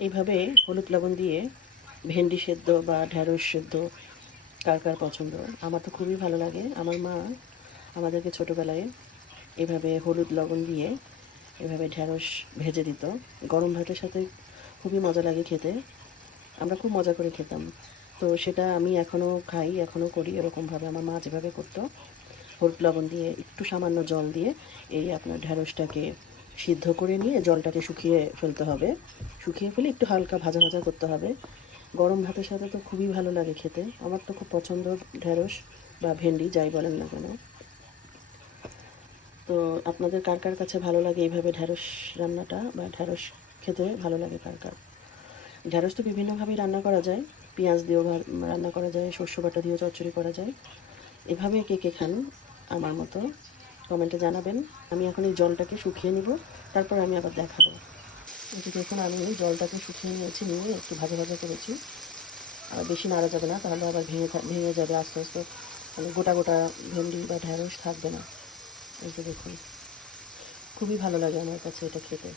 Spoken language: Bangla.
এইভাবে হলুদ লবণ দিয়ে ভেন্ডি সেদ্ধ বা ঢ্যাঁড়স সেদ্ধ কার কার পছন্দ? আমার তো খুবই ভালো লাগে। আমার মা আমাদেরকে ছোটোবেলায় এভাবে হলুদ লবণ দিয়ে এভাবে ঢ্যাঁড়স ভেজে দিত। গরম ভাতের সাথে খুবই মজা লাগে খেতে। আমরা খুব মজা করে খেতাম। তো সেটা আমি এখনও খাই, এখনও করি এরকমভাবে আমার মা যেভাবে করতো। হলুদ লবণ দিয়ে একটু সামান্য জল দিয়ে এই আপনার ঢ্যাঁড়সটাকে সিদ্ধ করে নিয়ে জলটাকে শুকিয়ে ফেলতে হবে। শুকিয়ে ফেলে একটু হালকা ভাজা ভাজা করতে হবে। গরম ভাতের সাথে তো খুবই ভালো লাগে খেতে। আমার তো খুব পছন্দ ঢ্যাঁড়স বা ভেন্ডি যাই বলেন না কেন। তো আপনাদের কার কার কাছে ভালো লাগে এইভাবে ঢ্যাঁড়স রান্নাটা বা ঢ্যাঁড়স খেতে ভালো লাগে কার কার? ঢ্যাঁড়স তো বিভিন্নভাবেই রান্না করা যায়। পেঁয়াজ দিয়েও রান্না করা যায়, শস্য বাটা দিয়েও চচ্চড়ি করা যায়। এভাবে কে কে খান আমার মতো কমেন্টে জানাবেন। আমি এখন এই জলটাকে শুকিয়ে নিব, তারপর আমি আবার দেখাবো। এই যে দেখুন আমি জলটাকে শুকিয়ে নিয়েছি, নিয়ে একটু ভাজা ভাজা করেছি। আর বেশি নাড়া যাবে না, তাহলে আবার ভেঙে যাবে আস্তে আস্তে, মানে গোটা গোটা ভেন্ডি বা ঢ্যাঁড়স থাকবে না। এই যে দেখুন, খুবই ভালো লাগে আমার কাছে এটা খেতে।